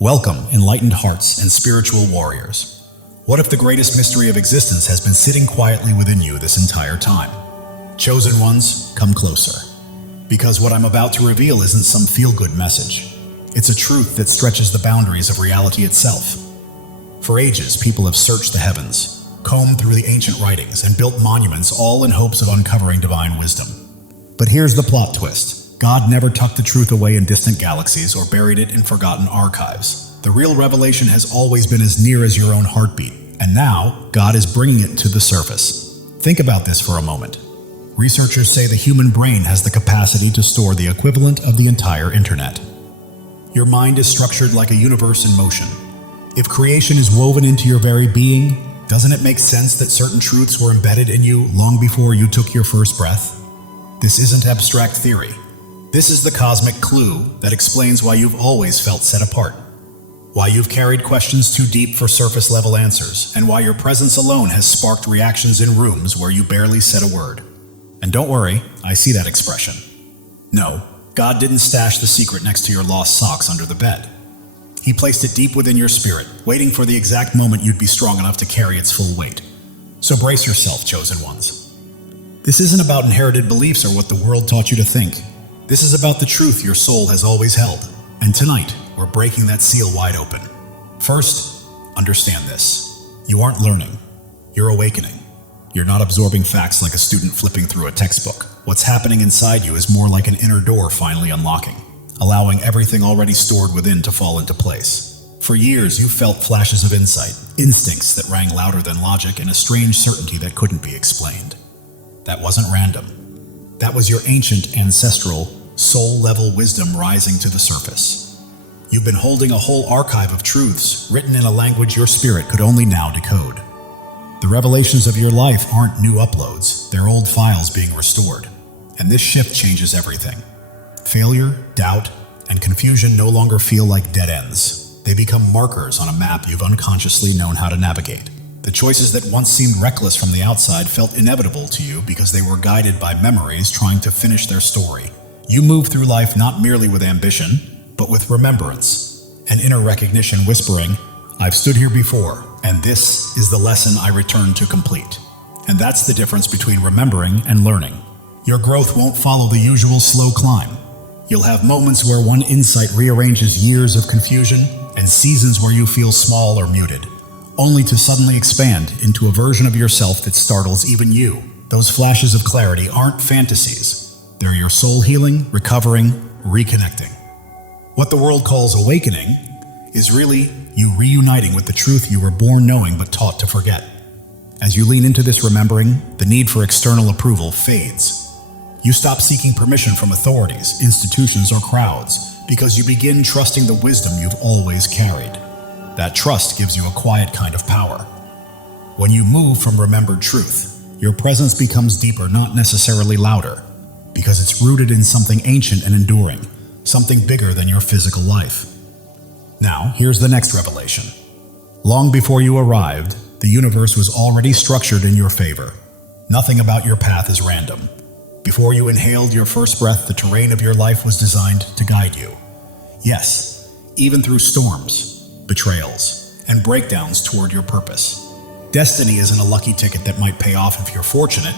Welcome, enlightened hearts and spiritual warriors. What if the greatest mystery of existence has been sitting quietly within you this entire time? Chosen ones, come closer. Because what I'm about to reveal isn't some feel-good message. It's a truth that stretches the boundaries of reality itself. For ages, people have searched the heavens, combed through the ancient writings, and built monuments, all in hopes of uncovering divine wisdom. But here's the plot twist. God never tucked the truth away in distant galaxies or buried it in forgotten archives. The real revelation has always been as near as your own heartbeat, and now God is bringing it to the surface. Think about this for a moment. Researchers say the human brain has the capacity to store the equivalent of the entire internet. Your mind is structured like a universe in motion. If creation is woven into your very being, doesn't it make sense that certain truths were embedded in you long before you took your first breath? This isn't abstract theory. This is the cosmic clue that explains why you've always felt set apart, why you've carried questions too deep for surface-level answers, and why your presence alone has sparked reactions in rooms where you barely said a word. And don't worry, I see that expression. No, God didn't stash the secret next to your lost socks under the bed. He placed it deep within your spirit, waiting for the exact moment you'd be strong enough to carry its full weight. So brace yourself, chosen ones. This isn't about inherited beliefs or what the world taught you to think. This is about the truth your soul has always held. And tonight, we're breaking that seal wide open. First, understand this. You aren't learning. You're awakening. You're not absorbing facts like a student flipping through a textbook. What's happening inside you is more like an inner door finally unlocking, allowing everything already stored within to fall into place. For years, you felt flashes of insight, instincts that rang louder than logic, and a strange certainty that couldn't be explained. That wasn't random. That was your ancient, ancestral, soul-level wisdom rising to the surface. You've been holding a whole archive of truths written in a language your spirit could only now decode. The revelations of your life aren't new uploads, they're old files being restored. And this shift changes everything. Failure, doubt, and confusion no longer feel like dead ends. They become markers on a map you've unconsciously known how to navigate. The choices that once seemed reckless from the outside felt inevitable to you because they were guided by memories trying to finish their story. You move through life not merely with ambition, but with remembrance, an inner recognition whispering, I've stood here before, and this is the lesson I return to complete. And that's the difference between remembering and learning. Your growth won't follow the usual slow climb. You'll have moments where one insight rearranges years of confusion, and seasons where you feel small or muted, only to suddenly expand into a version of yourself that startles even you. Those flashes of clarity aren't fantasies. They're your soul healing, recovering, reconnecting. What the world calls awakening is really you reuniting with the truth you were born knowing but taught to forget. As you lean into this remembering, the need for external approval fades. You stop seeking permission from authorities, institutions, or crowds because you begin trusting the wisdom you've always carried. That trust gives you a quiet kind of power. When you move from remembered truth, your presence becomes deeper, not necessarily louder, because it's rooted in something ancient and enduring, something bigger than your physical life. Now, here's the next revelation. Long before you arrived, the universe was already structured in your favor. Nothing about your path is random. Before you inhaled your first breath, the terrain of your life was designed to guide you. Yes, even through storms, betrayals, and breakdowns toward your purpose. Destiny isn't a lucky ticket that might pay off if you're fortunate.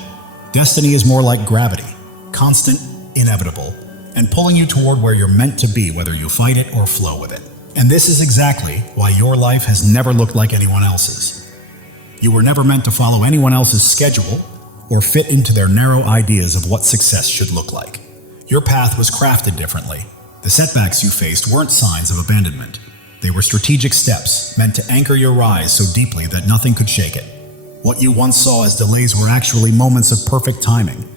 Destiny is more like gravity. Constant, inevitable, and pulling you toward where you're meant to be, whether you fight it or flow with it. And this is exactly why your life has never looked like anyone else's. You were never meant to follow anyone else's schedule or fit into their narrow ideas of what success should look like. Your path was crafted differently. The setbacks you faced weren't signs of abandonment. They were strategic steps meant to anchor your rise so deeply that nothing could shake it. What you once saw as delays were actually moments of perfect timing.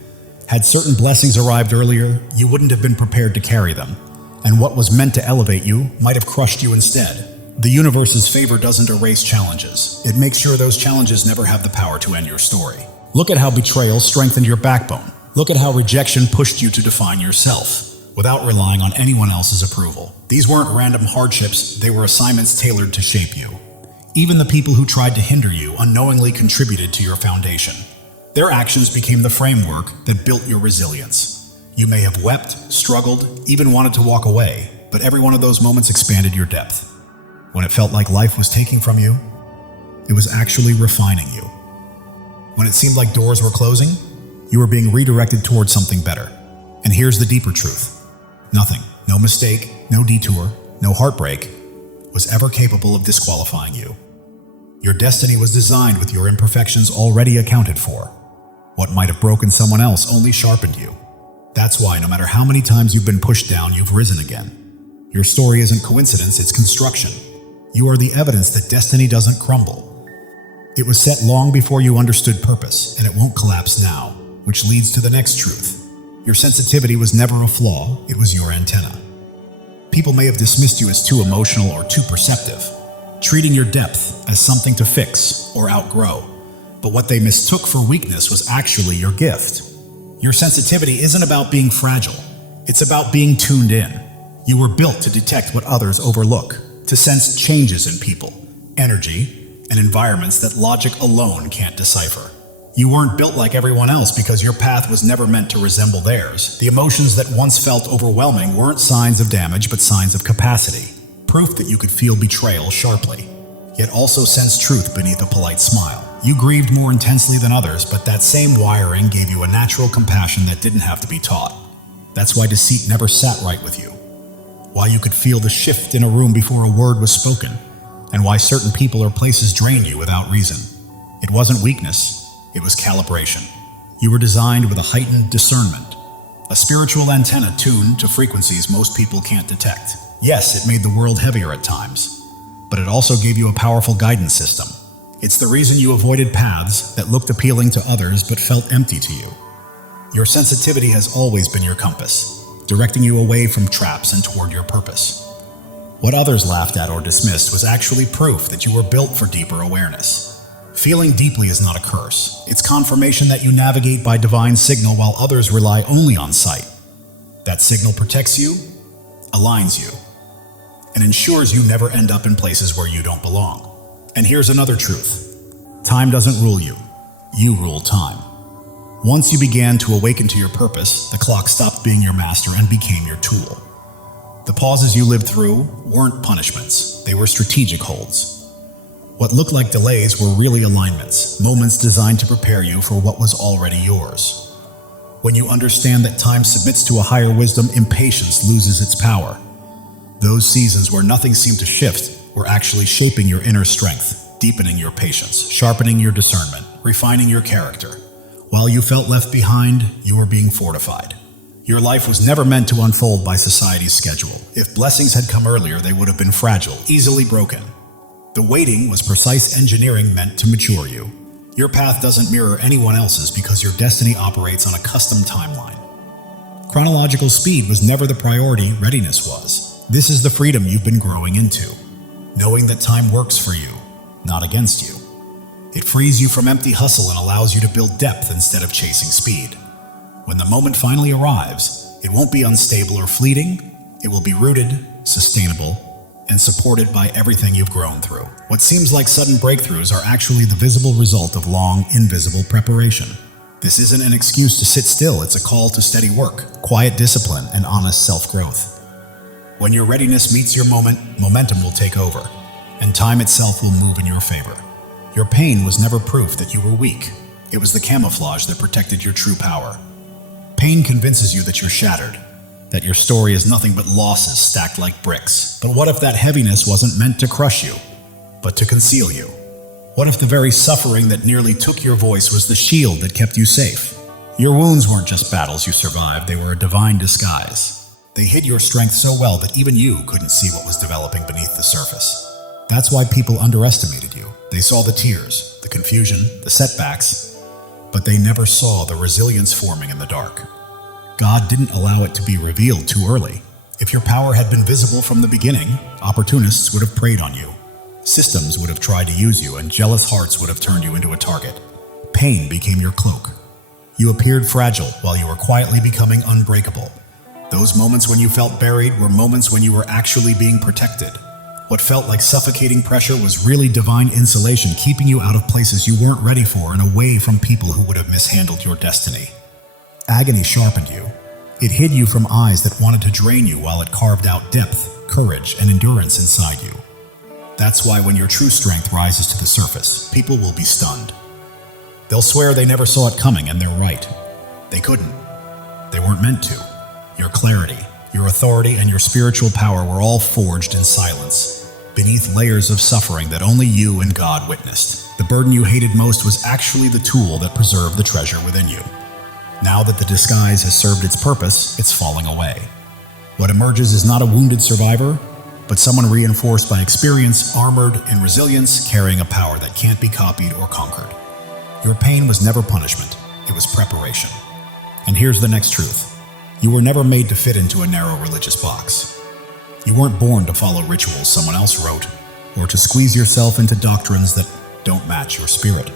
Had certain blessings arrived earlier, you wouldn't have been prepared to carry them, and what was meant to elevate you might have crushed you instead. The universe's favor doesn't erase challenges. It makes sure those challenges never have the power to end your story. Look at how betrayal strengthened your backbone. Look at how rejection pushed you to define yourself, without relying on anyone else's approval. These weren't random hardships, they were assignments tailored to shape you. Even the people who tried to hinder you unknowingly contributed to your foundation. Their actions became the framework that built your resilience. You may have wept, struggled, even wanted to walk away, but every one of those moments expanded your depth. When it felt like life was taking from you, it was actually refining you. When it seemed like doors were closing, you were being redirected towards something better. And here's the deeper truth. Nothing, no mistake, no detour, no heartbreak, was ever capable of disqualifying you. Your destiny was designed with your imperfections already accounted for. What might have broken someone else only sharpened you. That's why no matter how many times you've been pushed down, you've risen again. Your story isn't coincidence, it's construction. You are the evidence that destiny doesn't crumble. It was set long before you understood purpose, and it won't collapse now, which leads to the next truth. Your sensitivity was never a flaw, it was your antenna. People may have dismissed you as too emotional or too perceptive, treating your depth as something to fix or outgrow. But what they mistook for weakness was actually your gift. Your sensitivity isn't about being fragile, it's about being tuned in. You were built to detect what others overlook, to sense changes in people, energy, and environments that logic alone can't decipher. You weren't built like everyone else because your path was never meant to resemble theirs. The emotions that once felt overwhelming weren't signs of damage but signs of capacity, proof that you could feel betrayal sharply, yet also sense truth beneath a polite smile. You grieved more intensely than others, but that same wiring gave you a natural compassion that didn't have to be taught. That's why deceit never sat right with you. Why you could feel the shift in a room before a word was spoken, and why certain people or places drained you without reason. It wasn't weakness, it was calibration. You were designed with a heightened discernment, a spiritual antenna tuned to frequencies most people can't detect. Yes, it made the world heavier at times, but it also gave you a powerful guidance system. It's the reason you avoided paths that looked appealing to others but felt empty to you. Your sensitivity has always been your compass, directing you away from traps and toward your purpose. What others laughed at or dismissed was actually proof that you were built for deeper awareness. Feeling deeply is not a curse. It's confirmation that you navigate by divine signal while others rely only on sight. That signal protects you, aligns you, and ensures you never end up in places where you don't belong. And here's another truth. Time doesn't rule you. You rule time. Once you began to awaken to your purpose, the clock stopped being your master and became your tool. The pauses you lived through weren't punishments. They were strategic holds. What looked like delays were really alignments, moments designed to prepare you for what was already yours. When you understand that time submits to a higher wisdom, impatience loses its power. Those seasons where nothing seemed to shift were actually shaping your inner strength, deepening your patience, sharpening your discernment, refining your character. While you felt left behind, you were being fortified. Your life was never meant to unfold by society's schedule. If blessings had come earlier, they would have been fragile, easily broken. The waiting was precise engineering meant to mature you. Your path doesn't mirror anyone else's because your destiny operates on a custom timeline. Chronological speed was never the priority, readiness was. This is the freedom you've been growing into. Knowing that time works for you, not against you. It frees you from empty hustle and allows you to build depth instead of chasing speed. When the moment finally arrives, it won't be unstable or fleeting. It will be rooted, sustainable, and supported by everything you've grown through. What seems like sudden breakthroughs are actually the visible result of long, invisible preparation. This isn't an excuse to sit still, it's a call to steady work, quiet discipline, and honest self-growth. When your readiness meets your moment, momentum will take over, and time itself will move in your favor. Your pain was never proof that you were weak. It was the camouflage that protected your true power. Pain convinces you that you're shattered, that your story is nothing but losses stacked like bricks. But what if that heaviness wasn't meant to crush you, but to conceal you? What if the very suffering that nearly took your voice was the shield that kept you safe? Your wounds weren't just battles you survived, they were a divine disguise. They hid your strength so well that even you couldn't see what was developing beneath the surface. That's why people underestimated you. They saw the tears, the confusion, the setbacks, but they never saw the resilience forming in the dark. God didn't allow it to be revealed too early. If your power had been visible from the beginning, opportunists would have preyed on you. Systems would have tried to use you, and jealous hearts would have turned you into a target. Pain became your cloak. You appeared fragile while you were quietly becoming unbreakable. Those moments when you felt buried were moments when you were actually being protected. What felt like suffocating pressure was really divine insulation, keeping you out of places you weren't ready for and away from people who would have mishandled your destiny. Agony sharpened you. It hid you from eyes that wanted to drain you while it carved out depth, courage, and endurance inside you. That's why when your true strength rises to the surface, people will be stunned. They'll swear they never saw it coming, and they're right. They couldn't. They weren't meant to. Your clarity, your authority, and your spiritual power were all forged in silence, beneath layers of suffering that only you and God witnessed. The burden you hated most was actually the tool that preserved the treasure within you. Now that the disguise has served its purpose, it's falling away. What emerges is not a wounded survivor, but someone reinforced by experience, armored in resilience, carrying a power that can't be copied or conquered. Your pain was never punishment, it was preparation. And here's the next truth. You were never made to fit into a narrow religious box. You weren't born to follow rituals someone else wrote, or to squeeze yourself into doctrines that don't match your spirit.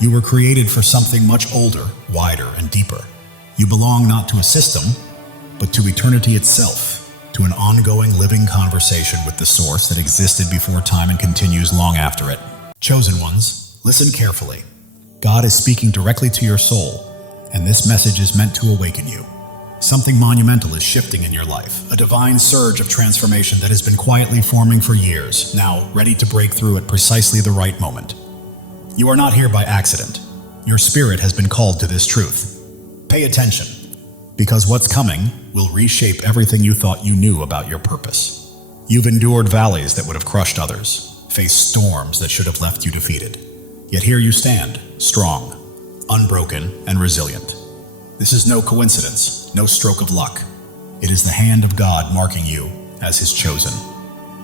You were created for something much older, wider, and deeper. You belong not to a system, but to eternity itself, to an ongoing living conversation with the source that existed before time and continues long after it. Chosen ones, listen carefully. God is speaking directly to your soul, and this message is meant to awaken you. Something monumental is shifting in your life, a divine surge of transformation that has been quietly forming for years, now ready to break through at precisely the right moment. You are not here by accident. Your spirit has been called to this truth. Pay attention, because what's coming will reshape everything you thought you knew about your purpose. You've endured valleys that would have crushed others, faced storms that should have left you defeated. Yet here you stand, strong, unbroken, and resilient. This is no coincidence, no stroke of luck. It is the hand of God marking you as His chosen.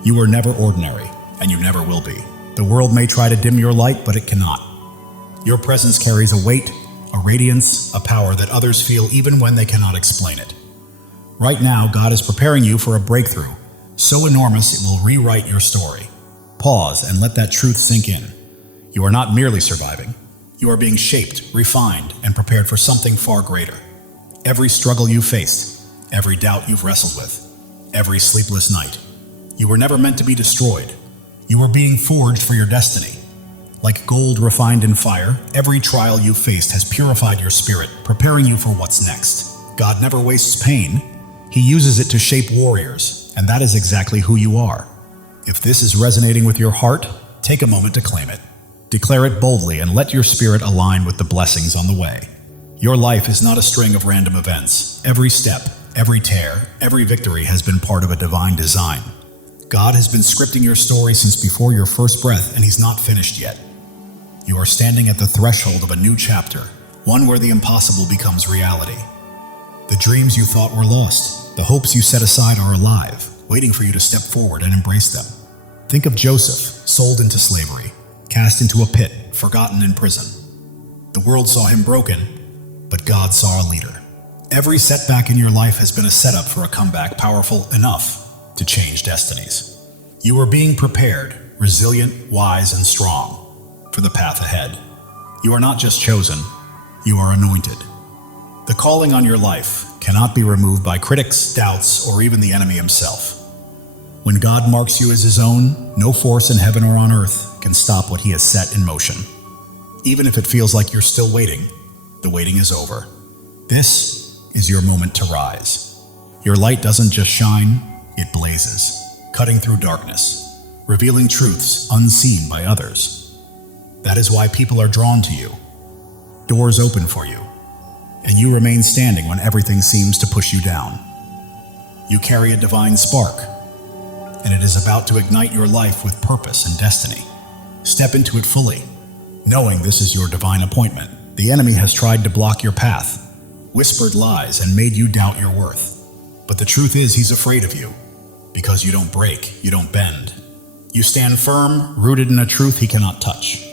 You were never ordinary, and you never will be. The world may try to dim your light, but it cannot. Your presence carries a weight, a radiance, a power that others feel even when they cannot explain it. Right now, God is preparing you for a breakthrough, so enormous it will rewrite your story. Pause and let that truth sink in. You are not merely surviving. You are being shaped, refined, and prepared for something far greater. Every struggle you faced, every doubt you've wrestled with, every sleepless night. You were never meant to be destroyed. You were being forged for your destiny. Like gold refined in fire, every trial you faced has purified your spirit, preparing you for what's next. God never wastes pain. He uses it to shape warriors, and that is exactly who you are. If this is resonating with your heart, take a moment to claim it. Declare it boldly and let your spirit align with the blessings on the way. Your life is not a string of random events. Every step, every tear, every victory has been part of a divine design. God has been scripting your story since before your first breath, and He's not finished yet. You are standing at the threshold of a new chapter, one where the impossible becomes reality. The dreams you thought were lost, the hopes you set aside are alive, waiting for you to step forward and embrace them. Think of Joseph, sold into slavery, cast into a pit, forgotten in prison. The world saw him broken, but God saw a leader. Every setback in your life has been a setup for a comeback powerful enough to change destinies. You are being prepared, resilient, wise, and strong for the path ahead. You are not just chosen, you are anointed. The calling on your life cannot be removed by critics, doubts, or even the enemy himself. When God marks you as His own, no force in heaven or on earth can stop what He has set in motion. Even if it feels like you're still waiting, the waiting is over. This is your moment to rise. Your light doesn't just shine, it blazes, cutting through darkness, revealing truths unseen by others. That is why people are drawn to you. Doors open for you, and you remain standing when everything seems to push you down. You carry a divine spark, and it is about to ignite your life with purpose and destiny. Step into it fully, knowing this is your divine appointment. The enemy has tried to block your path, whispered lies, and made you doubt your worth. But the truth is, he's afraid of you, because you don't break, you don't bend. You stand firm, rooted in a truth he cannot touch.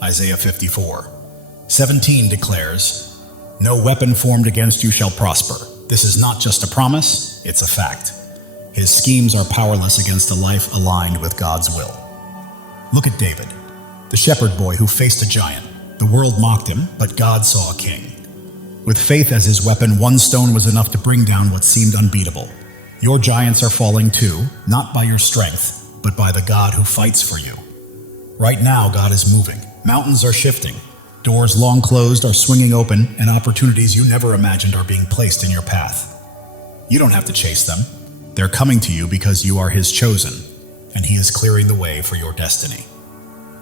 Isaiah 54:17 declares, "No weapon formed against you shall prosper." This is not just a promise, it's a fact. His schemes are powerless against a life aligned with God's will. Look at David, the shepherd boy who faced a giant. The world mocked him, but God saw a king. With faith as his weapon, one stone was enough to bring down what seemed unbeatable. Your giants are falling too, not by your strength, but by the God who fights for you. Right now, God is moving. Mountains are shifting. Doors long closed are swinging open, and opportunities you never imagined are being placed in your path. You don't have to chase them. They're coming to you because you are His chosen, and He is clearing the way for your destiny.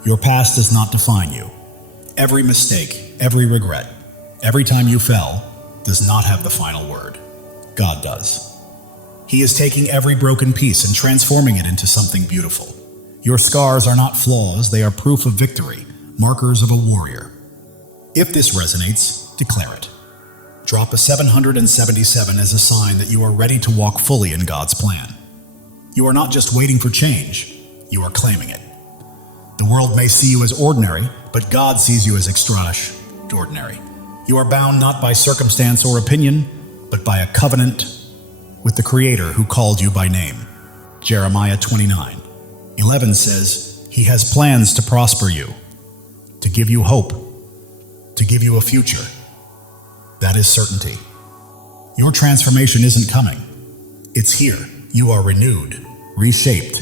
Your past does not define you. Every mistake, every regret, every time you fell, does not have the final word. God does. He is taking every broken piece and transforming it into something beautiful. Your scars are not flaws, they are proof of victory, markers of a warrior. If this resonates, declare it. Drop a 777 as a sign that you are ready to walk fully in God's plan. You are not just waiting for change, you are claiming it. The world may see you as ordinary, but God sees you as extraordinary. You are bound not by circumstance or opinion, but by a covenant with the Creator who called you by name. Jeremiah 29:11 says, He has plans to prosper you, to give you hope, to give you a future. That is certainty. Your transformation isn't coming. It's here. You are renewed, reshaped,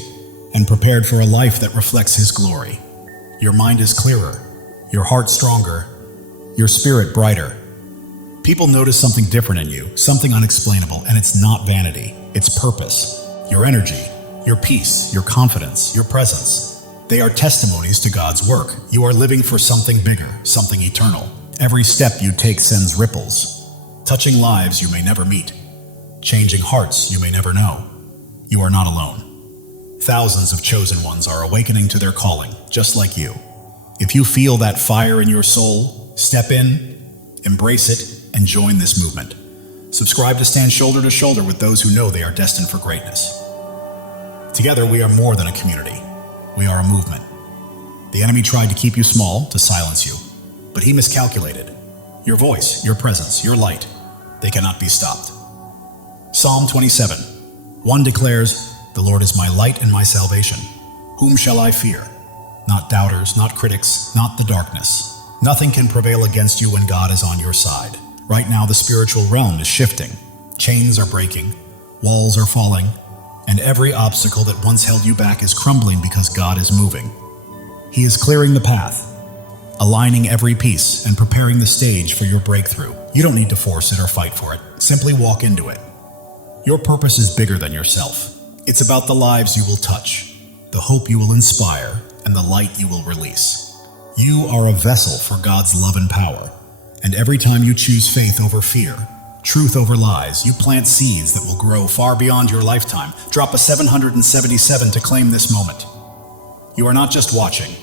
and prepared for a life that reflects His glory. Your mind is clearer, your heart stronger, your spirit brighter. People notice something different in you, something unexplainable, and it's not vanity, it's purpose. Your energy, your peace, your confidence, your presence. They are testimonies to God's work. You are living for something bigger, something eternal. Every step you take sends ripples, touching lives you may never meet, changing hearts you may never know. You are not alone. Thousands of chosen ones are awakening to their calling, just like you. If you feel that fire in your soul, step in, embrace it, and join this movement. Subscribe to stand shoulder to shoulder with those who know they are destined for greatness. Together, we are more than a community. We are a movement. The enemy tried to keep you small, to silence you, but he miscalculated. Your voice, your presence, your light, they cannot be stopped. Psalm 27:1 declares, The Lord is my light and my salvation. Whom shall I fear? Not doubters, not critics, not the darkness. Nothing can prevail against you when God is on your side. Right now, the spiritual realm is shifting. Chains are breaking, walls are falling, and every obstacle that once held you back is crumbling because God is moving. He is clearing the path, aligning every piece and preparing the stage for your breakthrough. You don't need to force it or fight for it. Simply walk into it. Your purpose is bigger than yourself. It's about the lives you will touch, the hope you will inspire, and the light you will release. You are a vessel for God's love and power. And every time you choose faith over fear, truth over lies, you plant seeds that will grow far beyond your lifetime. Drop a 777 to claim this moment. You are not just watching.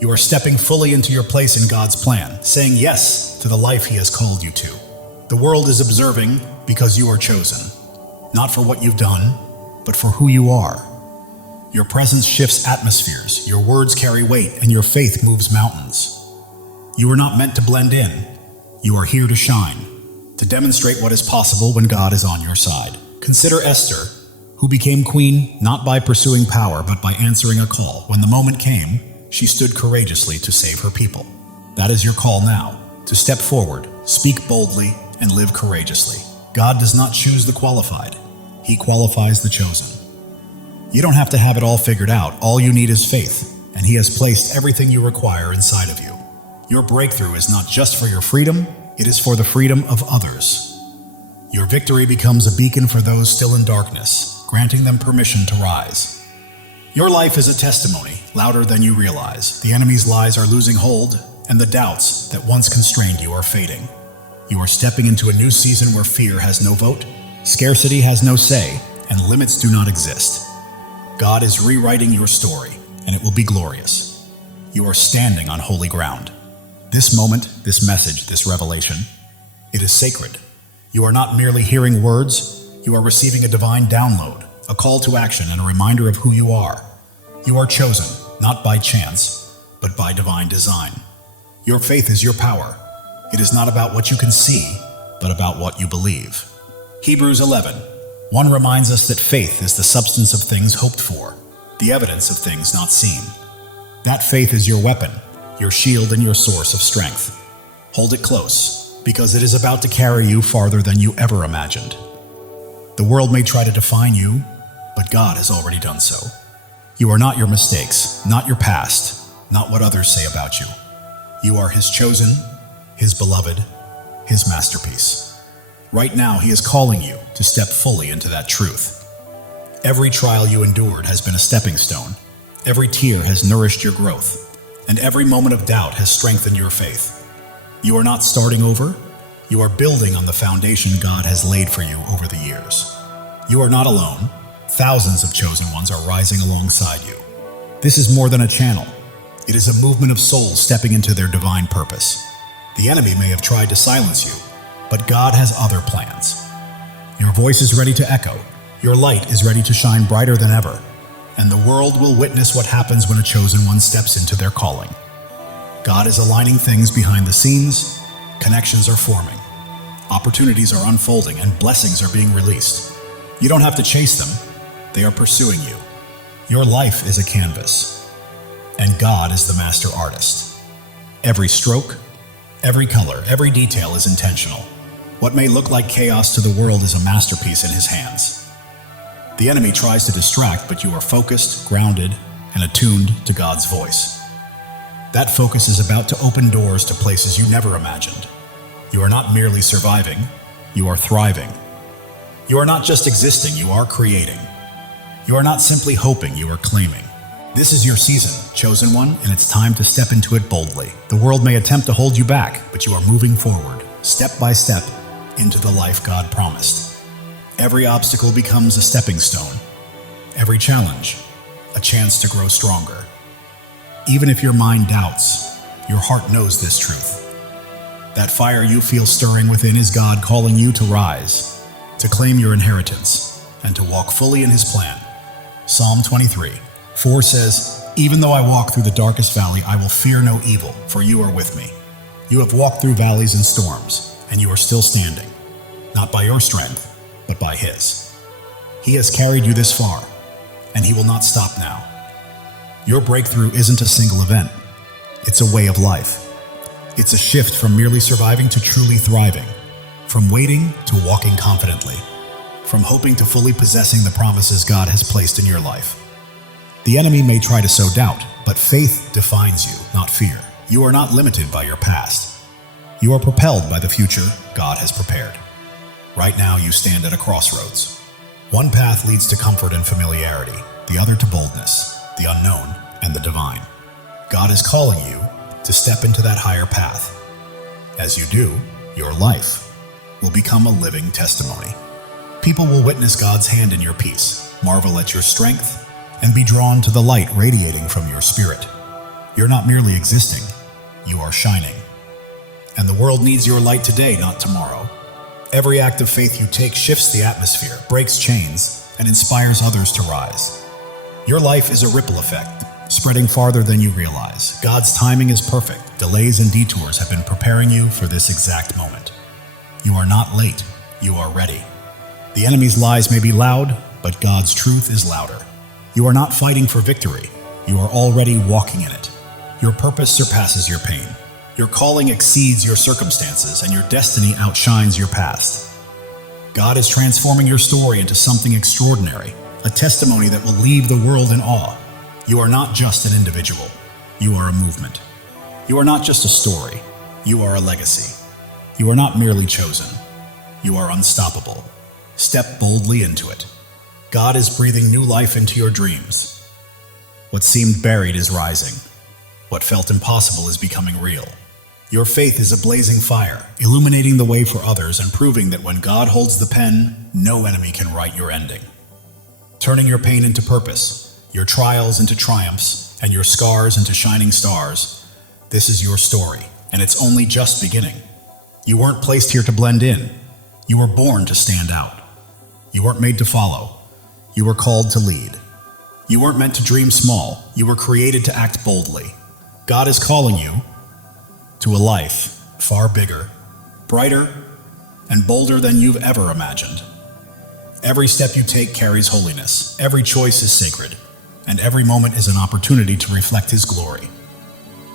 You are stepping fully into your place in God's plan, saying yes to the life He has called you to. The world is observing because you are chosen, not for what you've done, but for who you are. Your presence shifts atmospheres, your words carry weight, and your faith moves mountains. You are not meant to blend in. You are here to shine, to demonstrate what is possible when God is on your side. Consider Esther, who became queen not by pursuing power, but by answering a call. When the moment came, she stood courageously to save her people. That is your call now, to step forward, speak boldly, and live courageously. God does not choose the qualified. He qualifies the chosen. You don't have to have it all figured out. All you need is faith, and He has placed everything you require inside of you. Your breakthrough is not just for your freedom, it is for the freedom of others. Your victory becomes a beacon for those still in darkness, granting them permission to rise. Your life is a testimony, louder than you realize. The enemy's lies are losing hold, and the doubts that once constrained you are fading. You are stepping into a new season where fear has no vote, scarcity has no say, and limits do not exist. God is rewriting your story, and it will be glorious. You are standing on holy ground. This moment, this message, this revelation, it is sacred. You are not merely hearing words, you are receiving a divine download, a call to action, and a reminder of who you are. You are chosen, not by chance, but by divine design. Your faith is your power. It is not about what you can see, but about what you believe. Hebrews 11:1 reminds us that faith is the substance of things hoped for, the evidence of things not seen. That faith is your weapon, your shield, and your source of strength. Hold it close, because it is about to carry you farther than you ever imagined. The world may try to define you, but God has already done so. You are not your mistakes, not your past, not what others say about you. You are His chosen, His beloved, His masterpiece. Right now, He is calling you to step fully into that truth. Every trial you endured has been a stepping stone. Every tear has nourished your growth, and every moment of doubt has strengthened your faith. You are not starting over. You are building on the foundation God has laid for you over the years. You are not alone. Thousands of chosen ones are rising alongside you. This is more than a channel. It is a movement of souls stepping into their divine purpose. The enemy may have tried to silence you, but God has other plans. Your voice is ready to echo. Your light is ready to shine brighter than ever, and the world will witness what happens when a chosen one steps into their calling. God is aligning things behind the scenes. Connections are forming. Opportunities are unfolding, and blessings are being released. You don't have to chase them. They are pursuing you. Your life is a canvas, and God is the master artist. Every stroke, every color, every detail is intentional. What may look like chaos to the world is a masterpiece in His hands. The enemy tries to distract, but you are focused, grounded, and attuned to God's voice. That focus is about to open doors to places you never imagined. You are not merely surviving, you are thriving. You are not just existing, you are creating. You are not simply hoping, you are claiming. This is your season, chosen one, and it's time to step into it boldly. The world may attempt to hold you back, but you are moving forward, step by step, into the life God promised. Every obstacle becomes a stepping stone. Every challenge, a chance to grow stronger. Even if your mind doubts, your heart knows this truth. That fire you feel stirring within is God calling you to rise, to claim your inheritance, and to walk fully in His plan. Psalm 23:4 says, "Even though I walk through the darkest valley, I will fear no evil, for you are with me. You have walked through valleys and storms, and you are still standing, not by your strength, but by His. He has carried you this far, and He will not stop now." Your breakthrough isn't a single event. It's a way of life. It's a shift from merely surviving to truly thriving, from waiting to walking confidently, from hoping to fully possessing the promises God has placed in your life. The enemy may try to sow doubt, but faith defines you, not fear. You are not limited by your past. You are propelled by the future God has prepared. Right now, you stand at a crossroads. One path leads to comfort and familiarity, the other to boldness, the unknown, and the divine. God is calling you to step into that higher path. As you do, your life will become a living testimony. People will witness God's hand in your peace, marvel at your strength, and be drawn to the light radiating from your spirit. You're not merely existing, you are shining. And the world needs your light today, not tomorrow. Every act of faith you take shifts the atmosphere, breaks chains, and inspires others to rise. Your life is a ripple effect, spreading farther than you realize. God's timing is perfect. Delays and detours have been preparing you for this exact moment. You are not late, you are ready. The enemy's lies may be loud, but God's truth is louder. You are not fighting for victory, you are already walking in it. Your purpose surpasses your pain. Your calling exceeds your circumstances, and your destiny outshines your past. God is transforming your story into something extraordinary, a testimony that will leave the world in awe. You are not just an individual, you are a movement. You are not just a story, you are a legacy. You are not merely chosen, you are unstoppable. Step boldly into it. God is breathing new life into your dreams. What seemed buried is rising. What felt impossible is becoming real. Your faith is a blazing fire, illuminating the way for others and proving that when God holds the pen, no enemy can write your ending. Turning your pain into purpose, your trials into triumphs, and your scars into shining stars, this is your story, and it's only just beginning. You weren't placed here to blend in. You were born to stand out. You weren't made to follow. You were called to lead. You weren't meant to dream small. You were created to act boldly. God is calling you to a life far bigger, brighter, and bolder than you've ever imagined. Every step you take carries holiness, every choice is sacred, and every moment is an opportunity to reflect His glory.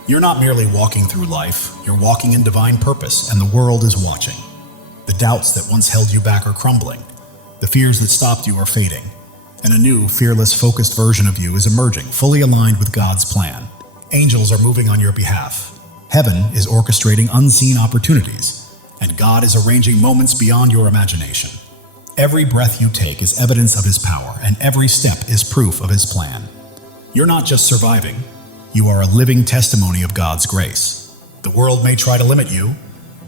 You're not merely walking through life, you're walking in divine purpose, and the world is watching. The doubts that once held you back are crumbling, the fears that stopped you are fading, and a new, fearless, focused version of you is emerging, fully aligned with God's plan. Angels are moving on your behalf. Heaven is orchestrating unseen opportunities, and God is arranging moments beyond your imagination. Every breath you take is evidence of his power, and every step is proof of his plan. You're not just surviving, you are a living testimony of God's grace. The world may try to limit you,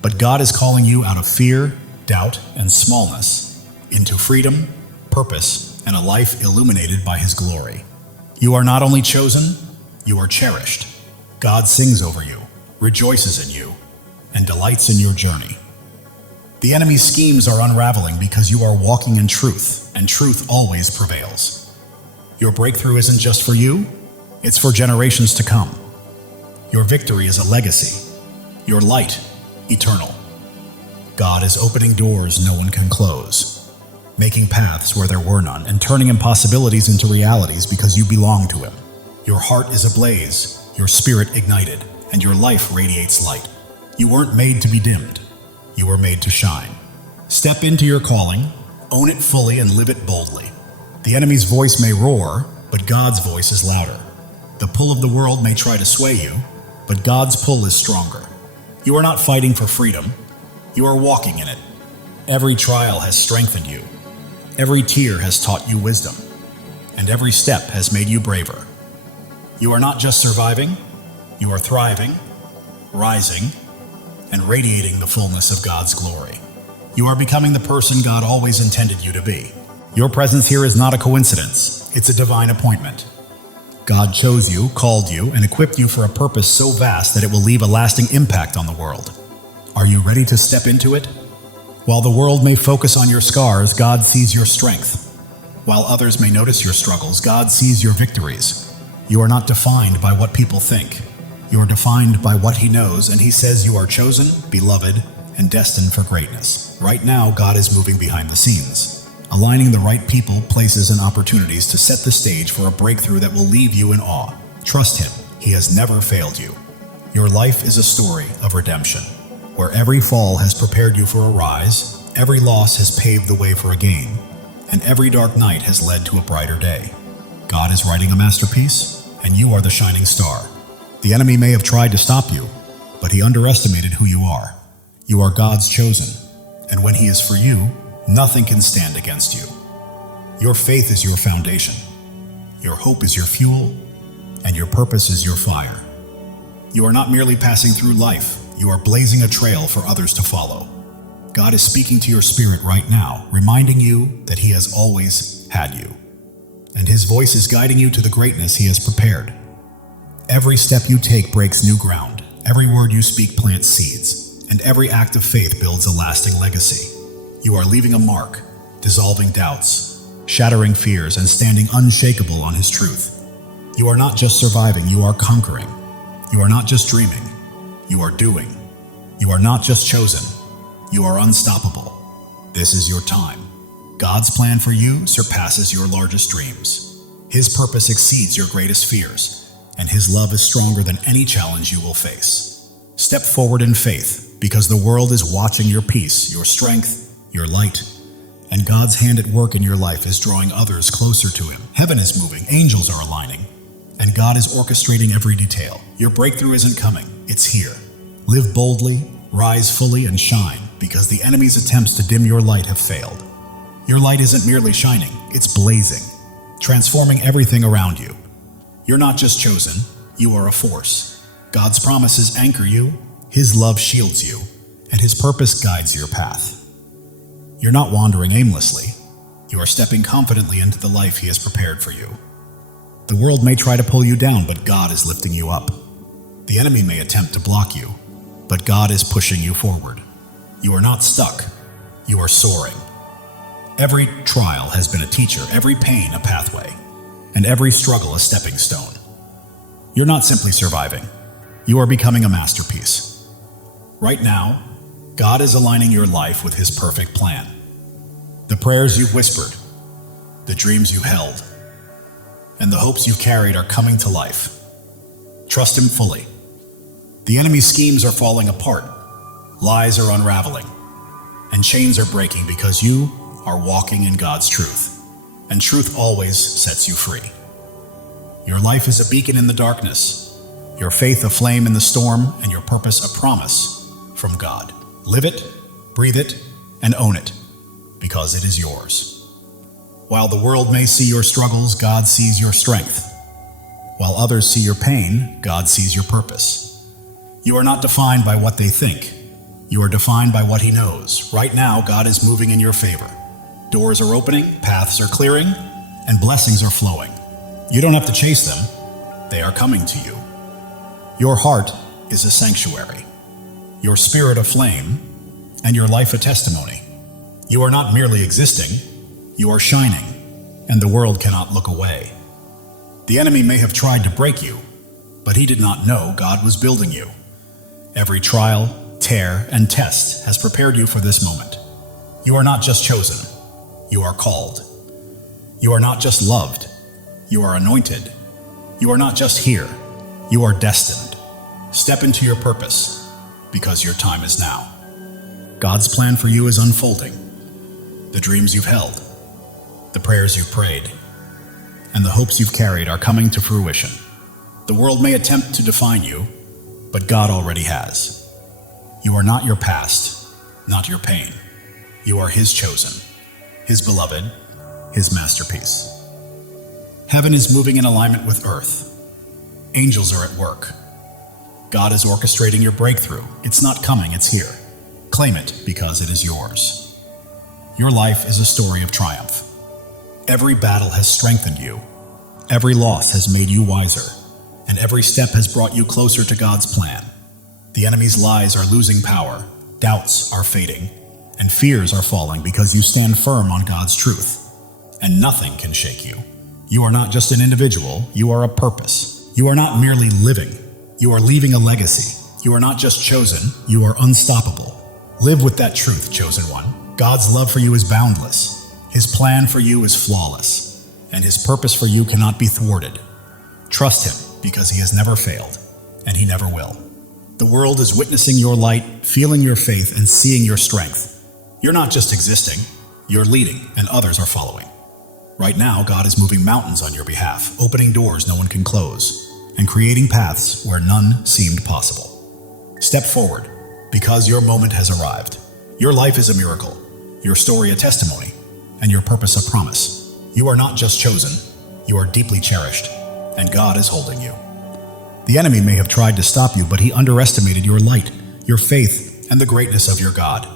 but God is calling you out of fear, doubt, and smallness into freedom, purpose, and a life illuminated by his glory. You are not only chosen, you are cherished. God sings over you, rejoices in you, and delights in your journey. The enemy's schemes are unraveling because you are walking in truth, and truth always prevails. Your breakthrough isn't just for you, it's for generations to come. Your victory is a legacy, your light eternal. God is opening doors no one can close, making paths where there were none, and turning impossibilities into realities because you belong to him. Your heart is ablaze, your spirit ignited, and your life radiates light. You weren't made to be dimmed. You were made to shine. Step into your calling, own it fully, and live it boldly. The enemy's voice may roar, but God's voice is louder. The pull of the world may try to sway you, but God's pull is stronger. You are not fighting for freedom. You are walking in it. Every trial has strengthened you. Every tear has taught you wisdom, and every step has made you braver. You are not just surviving, you are thriving, rising, and radiating the fullness of God's glory. You are becoming the person God always intended you to be. Your presence here is not a coincidence, it's a divine appointment. God chose you, called you, and equipped you for a purpose so vast that it will leave a lasting impact on the world. Are you ready to step into it? While the world may focus on your scars, God sees your strength. While others may notice your struggles, God sees your victories. You are not defined by what people think. You are defined by what he knows, and he says you are chosen, beloved, and destined for greatness. Right now, God is moving behind the scenes, aligning the right people, places, and opportunities to set the stage for a breakthrough that will leave you in awe. Trust him. He has never failed you. Your life is a story of redemption, where every fall has prepared you for a rise, every loss has paved the way for a gain, and every dark night has led to a brighter day. God is writing a masterpiece, and you are the shining star. The enemy may have tried to stop you, but he underestimated who you are. You are God's chosen, and when he is for you, nothing can stand against you. Your faith is your foundation, your hope is your fuel, and your purpose is your fire. You are not merely passing through life, you are blazing a trail for others to follow. God is speaking to your spirit right now, reminding you that he has always had you, and his voice is guiding you to the greatness he has prepared. Every step you take breaks new ground, every word you speak plants seeds, and every act of faith builds a lasting legacy. You are leaving a mark, dissolving doubts, shattering fears, and standing unshakable on his truth. You are not just surviving, you are conquering. You are not just dreaming, you are doing. You are not just chosen, you are unstoppable. This is your time. God's plan for you surpasses your largest dreams. His purpose exceeds your greatest fears, and his love is stronger than any challenge you will face. Step forward in faith, because the world is watching your peace, your strength, your light, and God's hand at work in your life is drawing others closer to him. Heaven is moving, angels are aligning, and God is orchestrating every detail. Your breakthrough isn't coming, it's here. Live boldly, rise fully, and shine, because the enemy's attempts to dim your light have failed. Your light isn't merely shining, it's blazing, transforming everything around you. You're not just chosen, you are a force. God's promises anchor you, his love shields you, and his purpose guides your path. You're not wandering aimlessly, you are stepping confidently into the life he has prepared for you. The world may try to pull you down, but God is lifting you up. The enemy may attempt to block you, but God is pushing you forward. You are not stuck, you are soaring. Every trial has been a teacher, every pain a pathway, and every struggle a stepping stone. You're not simply surviving, you are becoming a masterpiece. Right now, God is aligning your life with his perfect plan. The prayers you've whispered, the dreams you held, and the hopes you've carried are coming to life. Trust him fully. The enemy's schemes are falling apart, lies are unraveling, and chains are breaking because you are walking in God's truth. And truth always sets you free. Your life is a beacon in the darkness, your faith a flame in the storm, and your purpose a promise from God. Live it, breathe it, and own it. because it is yours. While the world may see your struggles, God sees your strength. While others see your pain, God sees your purpose. You are not defined by what they think. You are defined by what He knows. Right now, God is moving in your favor. Doors are opening, paths are clearing, and blessings are flowing. You don't have to chase them. They are coming to you. Your heart is a sanctuary, your spirit a flame, and your life a testimony. You are not merely existing, you are shining, and the world cannot look away. The enemy may have tried to break you, but he did not know God was building you. Every trial, tear, and test has prepared you for this moment. You are not just chosen, you are called. You are not just loved, you are anointed. You are not just here, you are destined. Step into your purpose, because your time is now. God's plan for you is unfolding. The dreams you've held, the prayers you've prayed, and the hopes you've carried are coming to fruition. The world may attempt to define you, but God already has. You are not your past, not your pain. You are His chosen, His beloved, His masterpiece. Heaven is moving in alignment with earth. Angels are at work. God is orchestrating your breakthrough. It's not coming, it's here. Claim it because it is yours. Your life is a story of triumph. Every battle has strengthened you. Every loss has made you wiser. And every step has brought you closer to God's plan. The enemy's lies are losing power. Doubts are fading. And fears are falling because you stand firm on God's truth. And nothing can shake you. You are not just an individual, you are a purpose. You are not merely living, you are leaving a legacy. You are not just chosen, you are unstoppable. Live with that truth, chosen one. God's love for you is boundless. His plan for you is flawless. And His purpose for you cannot be thwarted. Trust Him because He has never failed, and He never will. The world is witnessing your light, feeling your faith, and seeing your strength. You're not just existing, you're leading, and others are following. Right now, God is moving mountains on your behalf, opening doors no one can close, and creating paths where none seemed possible. Step forward, because your moment has arrived. Your life is a miracle, your story a testimony, and your purpose a promise. You are not just chosen, you are deeply cherished, and God is holding you. The enemy may have tried to stop you, but he underestimated your light, your faith, and the greatness of your God.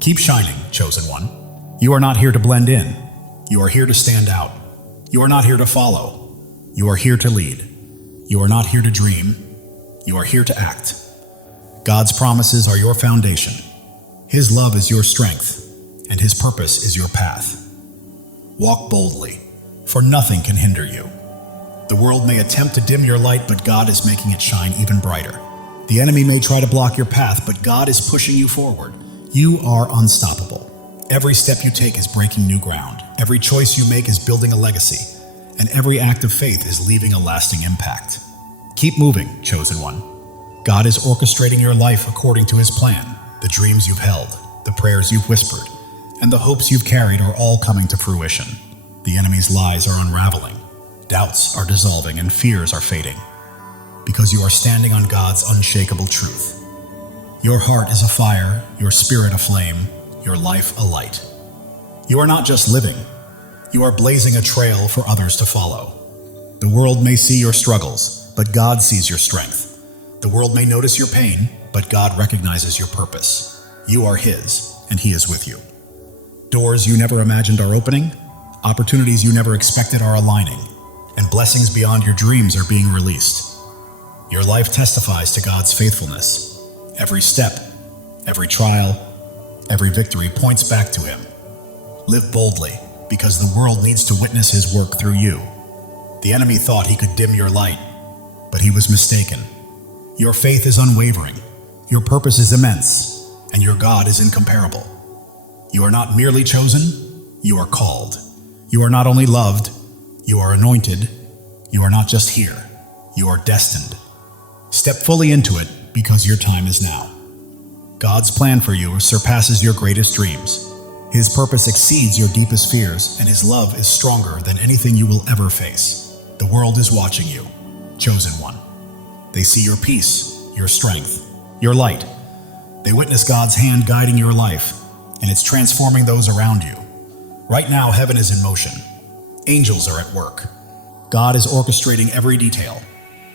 Keep shining, chosen one. You are not here to blend in. You are here to stand out. You are not here to follow. You are here to lead. You are not here to dream. You are here to act. God's promises are your foundation. His love is your strength, and His purpose is your path. Walk boldly, for nothing can hinder you. The world may attempt to dim your light, but God is making it shine even brighter. The enemy may try to block your path, but God is pushing you forward. You are unstoppable. Every step you take is breaking new ground. Every choice you make is building a legacy, and every act of faith is leaving a lasting impact. Keep moving, chosen one. God is orchestrating your life according to His plan. The dreams you've held, the prayers you've whispered, and the hopes you've carried are all coming to fruition. The enemy's lies are unraveling. Doubts are dissolving and fears are fading, because you are standing on God's unshakable truth. Your heart is a fire, your spirit a flame, your life a light. You are not just living, you are blazing a trail for others to follow. The world may see your struggles, but God sees your strength. The world may notice your pain, but God recognizes your purpose. You are His, and He is with you. Doors you never imagined are opening, opportunities you never expected are aligning, and blessings beyond your dreams are being released. Your life testifies to God's faithfulness. Every step, every trial, every victory points back to Him. Live boldly, because the world needs to witness His work through you. The enemy thought he could dim your light, but he was mistaken. Your faith is unwavering, your purpose is immense, and your God is incomparable. You are not merely chosen, you are called. You are not only loved, you are anointed. You are not just here, you are destined. Step fully into it, because your time is now. God's plan for you surpasses your greatest dreams. His purpose exceeds your deepest fears, and His love is stronger than anything you will ever face. The world is watching you, chosen one. They see your peace, your strength, your light. They witness God's hand guiding your life, and it's transforming those around you. Right now, heaven is in motion. Angels are at work. God is orchestrating every detail.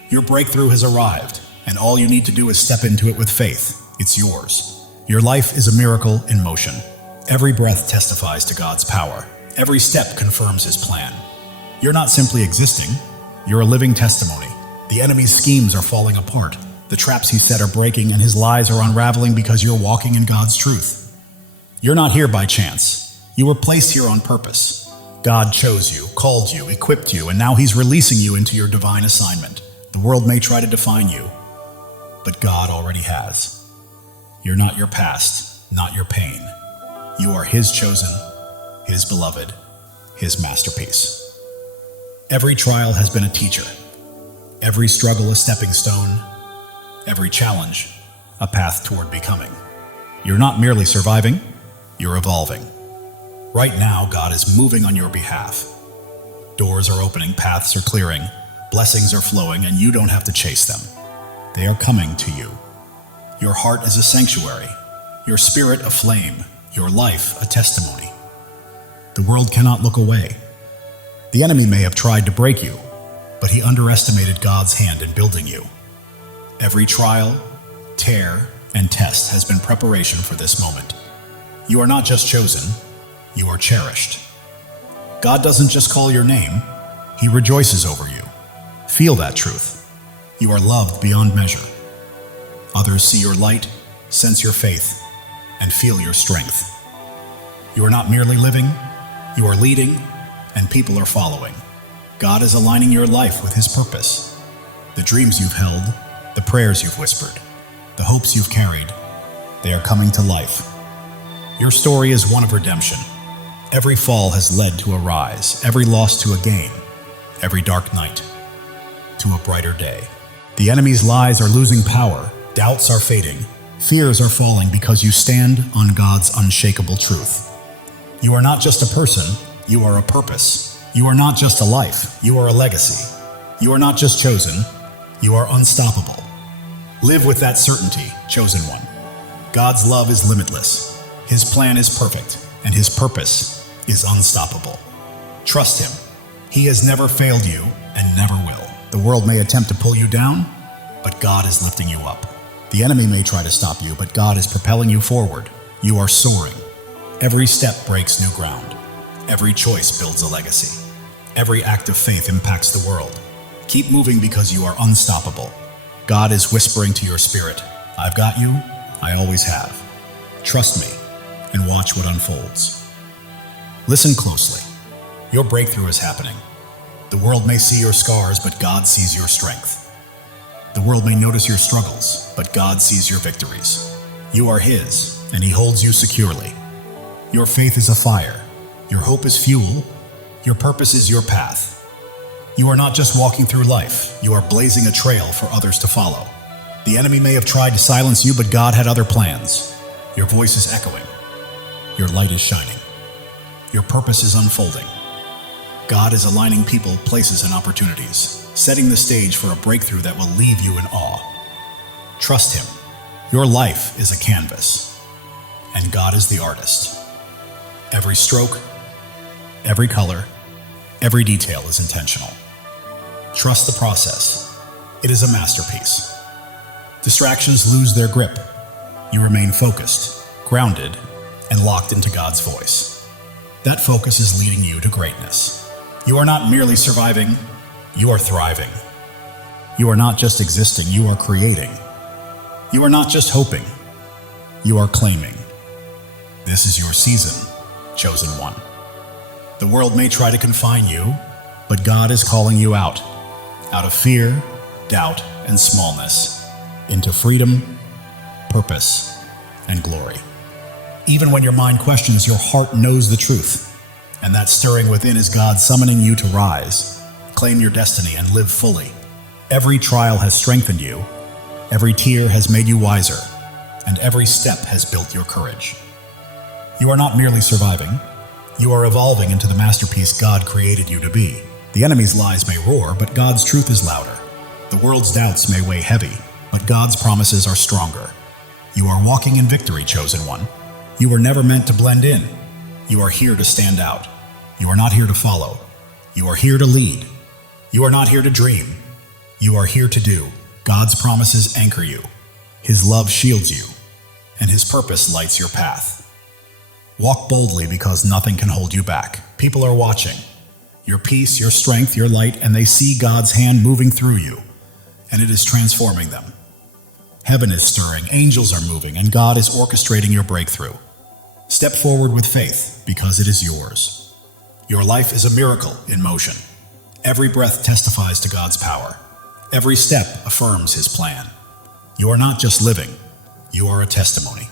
Your breakthrough has arrived, and all you need to do is step into it with faith. It's yours. Your life is a miracle in motion. Every breath testifies to God's power. Every step confirms His plan. You're not simply existing, you're a living testimony. The enemy's schemes are falling apart. The traps he set are breaking, and his lies are unraveling because you're walking in God's truth. You're not here by chance. You were placed here on purpose. God chose you, called you, equipped you, and now He's releasing you into your divine assignment. The world may try to define you, but God already has. You're not your past, not your pain. You are His chosen, His beloved, His masterpiece. Every trial has been a teacher. Every struggle a stepping stone. Every challenge a path toward becoming. You're not merely surviving, you're evolving. Right now, God is moving on your behalf. Doors are opening, paths are clearing, blessings are flowing, and you don't have to chase them. They are coming to you. Your heart is a sanctuary, your spirit a flame, your life a testimony. The world cannot look away. The enemy may have tried to break you, but he underestimated God's hand in building you. Every trial, tear, and test has been preparation for this moment. You are not just chosen, you are cherished. God doesn't just call your name, He rejoices over you. Feel that truth. You are loved beyond measure. Others see your light, sense your faith, and feel your strength. You are not merely living, you are leading, and people are following. God is aligning your life with His purpose. The dreams you've held, the prayers you've whispered, the hopes you've carried, they are coming to life. Your story is one of redemption. Every fall has led to a rise, every loss to a gain, every dark night to a brighter day. The enemy's lies are losing power, doubts are fading, fears are falling because you stand on God's unshakable truth. You are not just a person, you are a purpose. You are not just a life, you are a legacy. You are not just chosen, you are unstoppable. Live with that certainty, chosen one. God's love is limitless. His plan is perfect, and His purpose is unstoppable. Trust Him. He has never failed you and never will. The world may attempt to pull you down, but God is lifting you up. The enemy may try to stop you, but God is propelling you forward. You are soaring. Every step breaks new ground. Every choice builds a legacy. Every act of faith impacts the world. Keep moving because you are unstoppable. God is whispering to your spirit, I've got you, I always have. Trust me and watch what unfolds. Listen closely. Your breakthrough is happening. The world may see your scars, but God sees your strength. The world may notice your struggles, but God sees your victories. You are His, and He holds you securely. Your faith is a fire. Your hope is fuel. Your purpose is your path. You are not just walking through life, you are blazing a trail for others to follow. The enemy may have tried to silence you, but God had other plans. Your voice is echoing. Your light is shining. Your purpose is unfolding. God is aligning people, places, and opportunities, setting the stage for a breakthrough that will leave you in awe. Trust Him. Your life is a canvas, and God is the artist. Every stroke, every color, every detail is intentional. Trust the process. It is a masterpiece. Distractions lose their grip. You remain focused, grounded, and locked into God's voice. That focus is leading you to greatness. You are not merely surviving, you are thriving. You are not just existing, you are creating. You are not just hoping, you are claiming. This is your season, chosen one. The world may try to confine you, but God is calling you out of fear, doubt, and smallness, into freedom, purpose, and glory. Even when your mind questions, your heart knows the truth, and that stirring within is God summoning you to rise, claim your destiny, and live fully. Every trial has strengthened you, every tear has made you wiser, and every step has built your courage. You are not merely surviving, you are evolving into the masterpiece God created you to be. The enemy's lies may roar, but God's truth is louder. The world's doubts may weigh heavy, but God's promises are stronger. You are walking in victory, chosen one. You were never meant to blend in. You are here to stand out. You are not here to follow. You are here to lead. You are not here to dream. You are here to do. God's promises anchor you. His love shields you, and His purpose lights your path. Walk boldly because nothing can hold you back. People are watching. Your peace, your strength, your light, and they see God's hand moving through you, and it is transforming them. Heaven is stirring, angels are moving, and God is orchestrating your breakthrough. Step forward with faith, because it is yours. Your life is a miracle in motion. Every breath testifies to God's power. Every step affirms His plan. You are not just living, you are a testimony.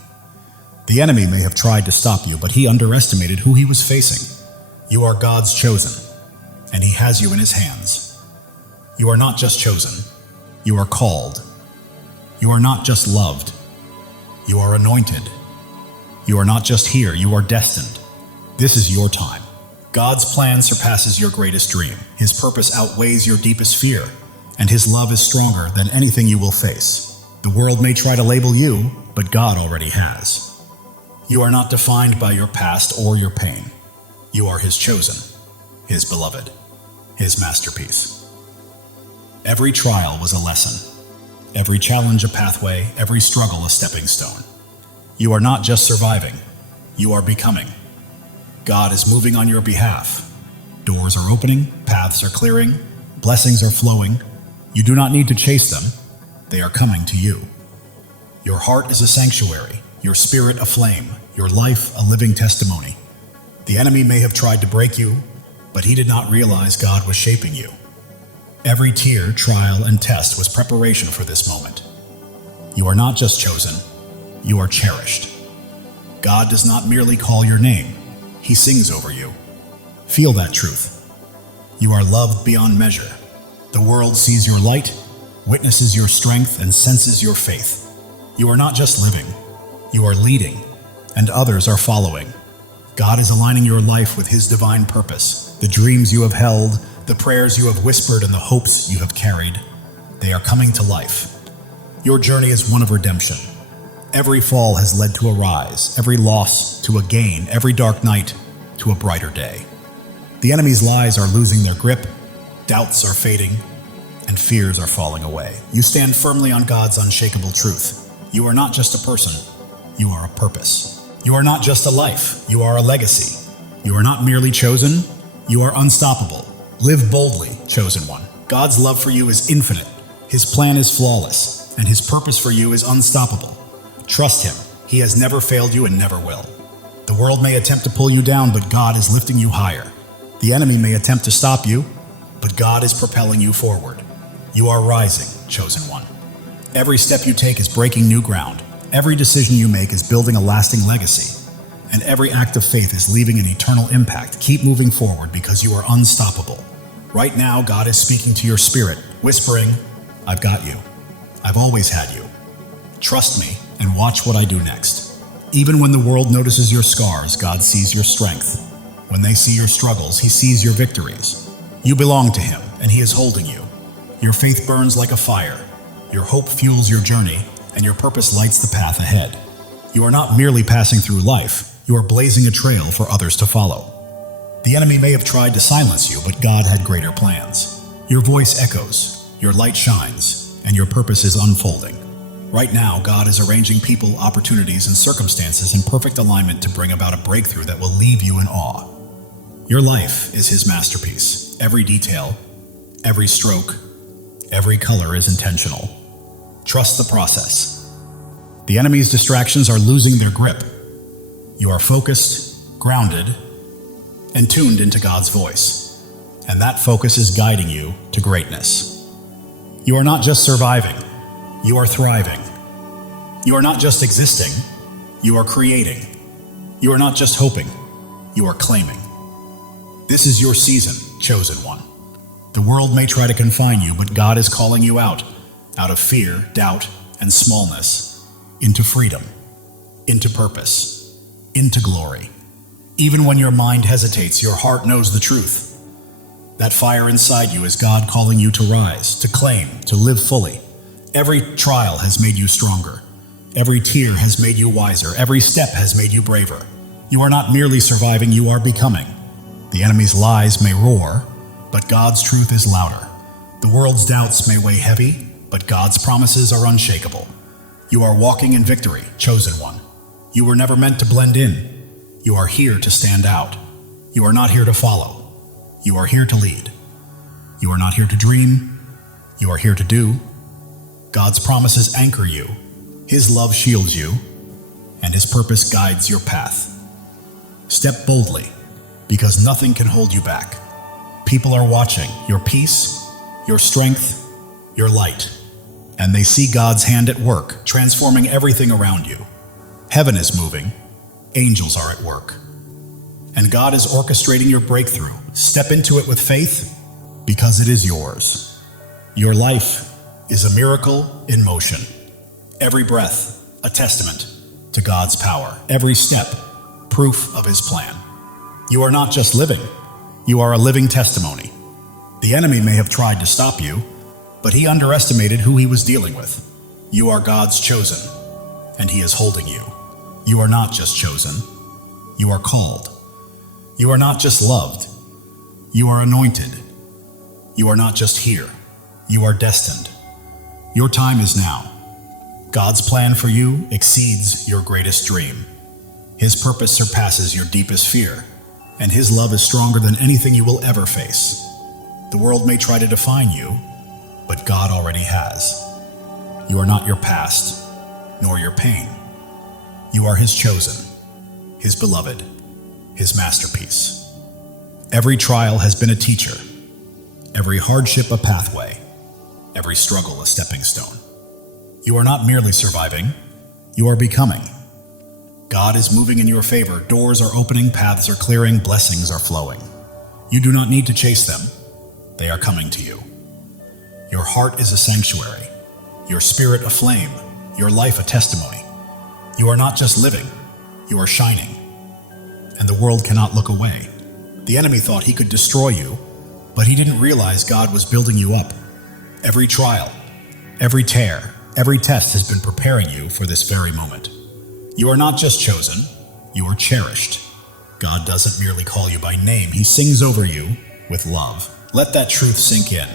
The enemy may have tried to stop you, but he underestimated who he was facing. You are God's chosen, and He has you in His hands. You are not just chosen, you are called. You are not just loved, you are anointed. You are not just here, you are destined. This is your time. God's plan surpasses your greatest dream. His purpose outweighs your deepest fear, and His love is stronger than anything you will face. The world may try to label you, but God already has. You are not defined by your past or your pain. You are His chosen, His beloved, His masterpiece. Every trial was a lesson. Every challenge a pathway, every struggle a stepping stone. You are not just surviving, you are becoming. God is moving on your behalf. Doors are opening, paths are clearing, blessings are flowing. You do not need to chase them, they are coming to you. Your heart is a sanctuary, your spirit a flame, your life a living testimony. The enemy may have tried to break you, but he did not realize God was shaping you. Every tear, trial, and test was preparation for this moment. You are not just chosen, you are cherished. God does not merely call your name, He sings over you. Feel that truth. You are loved beyond measure. The world sees your light, witnesses your strength, and senses your faith. You are not just living, you are leading, and others are following. God is aligning your life with His divine purpose. The dreams you have held, the prayers you have whispered, and the hopes you have carried, they are coming to life. Your journey is one of redemption. Every fall has led to a rise, every loss to a gain, every dark night to a brighter day. The enemy's lies are losing their grip, doubts are fading, and fears are falling away. You stand firmly on God's unshakable truth. You are not just a person, you are a purpose. You are not just a life, you are a legacy. You are not merely chosen, you are unstoppable. Live boldly, chosen one. God's love for you is infinite, His plan is flawless, and His purpose for you is unstoppable. Trust Him. He has never failed you and never will. The world may attempt to pull you down, but God is lifting you higher. The enemy may attempt to stop you, but God is propelling you forward. You are rising, chosen one. Every step you take is breaking new ground. Every decision you make is building a lasting legacy. And every act of faith is leaving an eternal impact. Keep moving forward because you are unstoppable. Right now, God is speaking to your spirit, whispering, I've got you. I've always had you. Trust me and watch what I do next. Even when the world notices your scars, God sees your strength. When they see your struggles, He sees your victories. You belong to Him, and He is holding you. Your faith burns like a fire. Your hope fuels your journey, and your purpose lights the path ahead. You are not merely passing through life, you are blazing a trail for others to follow. The enemy may have tried to silence you, but God had greater plans. Your voice echoes, your light shines, and your purpose is unfolding. Right now, God is arranging people, opportunities, and circumstances in perfect alignment to bring about a breakthrough that will leave you in awe. Your life is His masterpiece. Every detail, every stroke, every color is intentional. Trust the process. The enemy's distractions are losing their grip. You are focused, grounded, and tuned into God's voice. And that focus is guiding you to greatness. You are not just surviving, you are thriving. You are not just existing, you are creating. You are not just hoping, you are claiming. This is your season, chosen one. The world may try to confine you, but God is calling you out of fear, doubt, and smallness, into freedom, into purpose, into glory. Even when your mind hesitates, your heart knows the truth. That fire inside you is God calling you to rise, to claim, to live fully. Every trial has made you stronger. Every tear has made you wiser. Every step has made you braver. You are not merely surviving, you are becoming. The enemy's lies may roar, but God's truth is louder. The world's doubts may weigh heavy, but God's promises are unshakable. You are walking in victory, chosen one. You were never meant to blend in. You are here to stand out. You are not here to follow. You are here to lead. You are not here to dream. You are here to do. God's promises anchor you. His love shields you, and His purpose guides your path. Step boldly, because nothing can hold you back. People are watching your peace, your strength, your light, and they see God's hand at work, transforming everything around you. Heaven is moving, angels are at work, and God is orchestrating your breakthrough. Step into it with faith, because it is yours. Your life is a miracle in motion. Every breath, a testament to God's power. Every step, proof of His plan. You are not just living, you are a living testimony. The enemy may have tried to stop you, but he underestimated who he was dealing with. You are God's chosen, and He is holding you. You are not just chosen, you are called. You are not just loved, you are anointed. You are not just here, you are destined. Your time is now. God's plan for you exceeds your greatest dream. His purpose surpasses your deepest fear, and His love is stronger than anything you will ever face. The world may try to define you, but God already has. You are not your past, nor your pain. You are His chosen, His beloved, His masterpiece. Every trial has been a teacher, every hardship a pathway, every struggle a stepping stone. You are not merely surviving, you are becoming. God is moving in your favor. Doors are opening, paths are clearing, blessings are flowing. You do not need to chase them. They are coming to you. Your heart is a sanctuary, your spirit a flame, your life a testimony. You are not just living, you are shining. And the world cannot look away. The enemy thought he could destroy you, but he didn't realize God was building you up. Every trial, every tear, every test has been preparing you for this very moment. You are not just chosen, you are cherished. God doesn't merely call you by name, He sings over you with love. Let that truth sink in.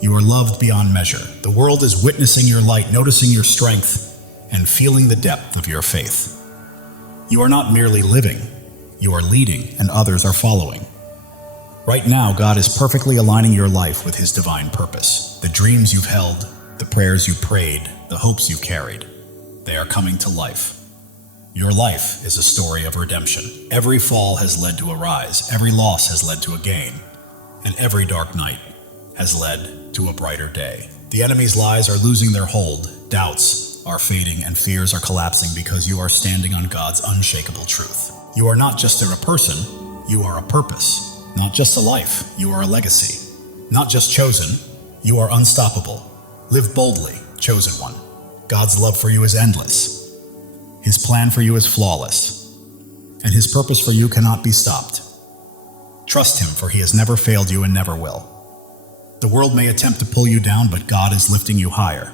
You are loved beyond measure. The world is witnessing your light, noticing your strength, and feeling the depth of your faith. You are not merely living, you are leading, and others are following. Right now, God is perfectly aligning your life with His divine purpose. The dreams you've held, the prayers you prayed, the hopes you carried, they are coming to life. Your life is a story of redemption. Every fall has led to a rise, every loss has led to a gain, and every dark night has led to a brighter day. The enemy's lies are losing their hold, doubts are fading, and fears are collapsing because you are standing on God's unshakable truth. You are not just a person, you are a purpose. Not just a life, you are a legacy. Not just chosen, you are unstoppable. Live boldly, chosen one. God's love for you is endless. His plan for you is flawless, and His purpose for you cannot be stopped. Trust Him, for He has never failed you and never will. The world may attempt to pull you down, but God is lifting you higher.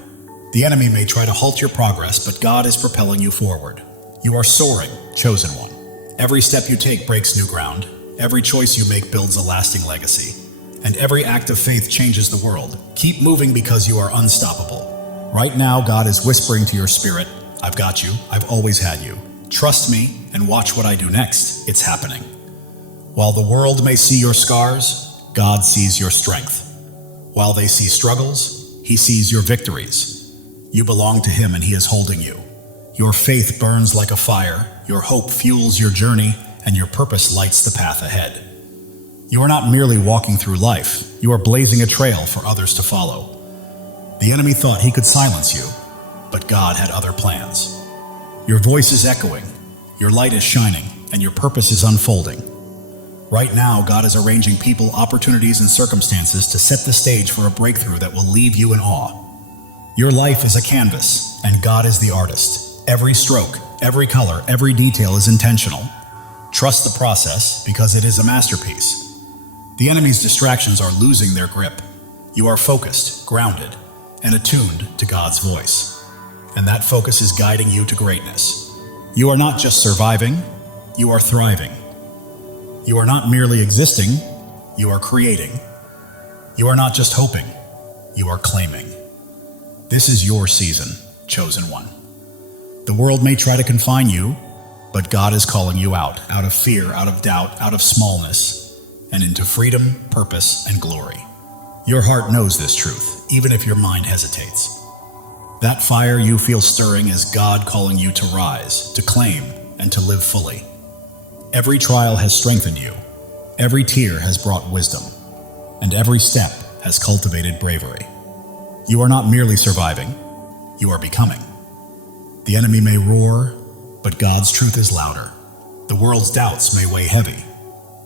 The enemy may try to halt your progress, but God is propelling you forward. You are soaring, chosen one. Every step you take breaks new ground. Every choice you make builds a lasting legacy. And every act of faith changes the world. Keep moving because you are unstoppable. Right now, God is whispering to your spirit, I've got you, I've always had you. Trust me and watch what I do next. It's happening. While the world may see your scars, God sees your strength. While they see struggles, He sees your victories. You belong to Him and He is holding you. Your faith burns like a fire, your hope fuels your journey, and your purpose lights the path ahead. You are not merely walking through life, you are blazing a trail for others to follow. The enemy thought he could silence you, but God had other plans. Your voice is echoing, your light is shining, and your purpose is unfolding. Right now, God is arranging people, opportunities, and circumstances to set the stage for a breakthrough that will leave you in awe. Your life is a canvas, and God is the artist. Every stroke, every color, every detail is intentional. Trust the process because it is a masterpiece. The enemy's distractions are losing their grip. You are focused, grounded, and attuned to God's voice. And that focus is guiding you to greatness. You are not just surviving, You are thriving. You are not merely existing, you are creating. You are not just hoping, you are claiming. This is your season, chosen one. The world may try to confine you, but God is calling you out of fear, out of doubt, out of smallness, and into freedom, purpose, and glory. Your heart knows this truth, even if your mind hesitates. That fire you feel stirring is God calling you to rise, to claim, and to live fully. Every trial has strengthened you, every tear has brought wisdom, and every step has cultivated bravery. You are not merely surviving, you are becoming. The enemy may roar, but God's truth is louder. The world's doubts may weigh heavy,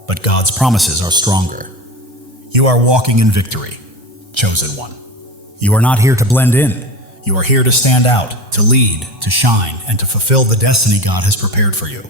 but God's promises are stronger. You are walking in victory, chosen one. You are not here to blend in. You are here to stand out, to lead, to shine, and to fulfill the destiny God has prepared for you.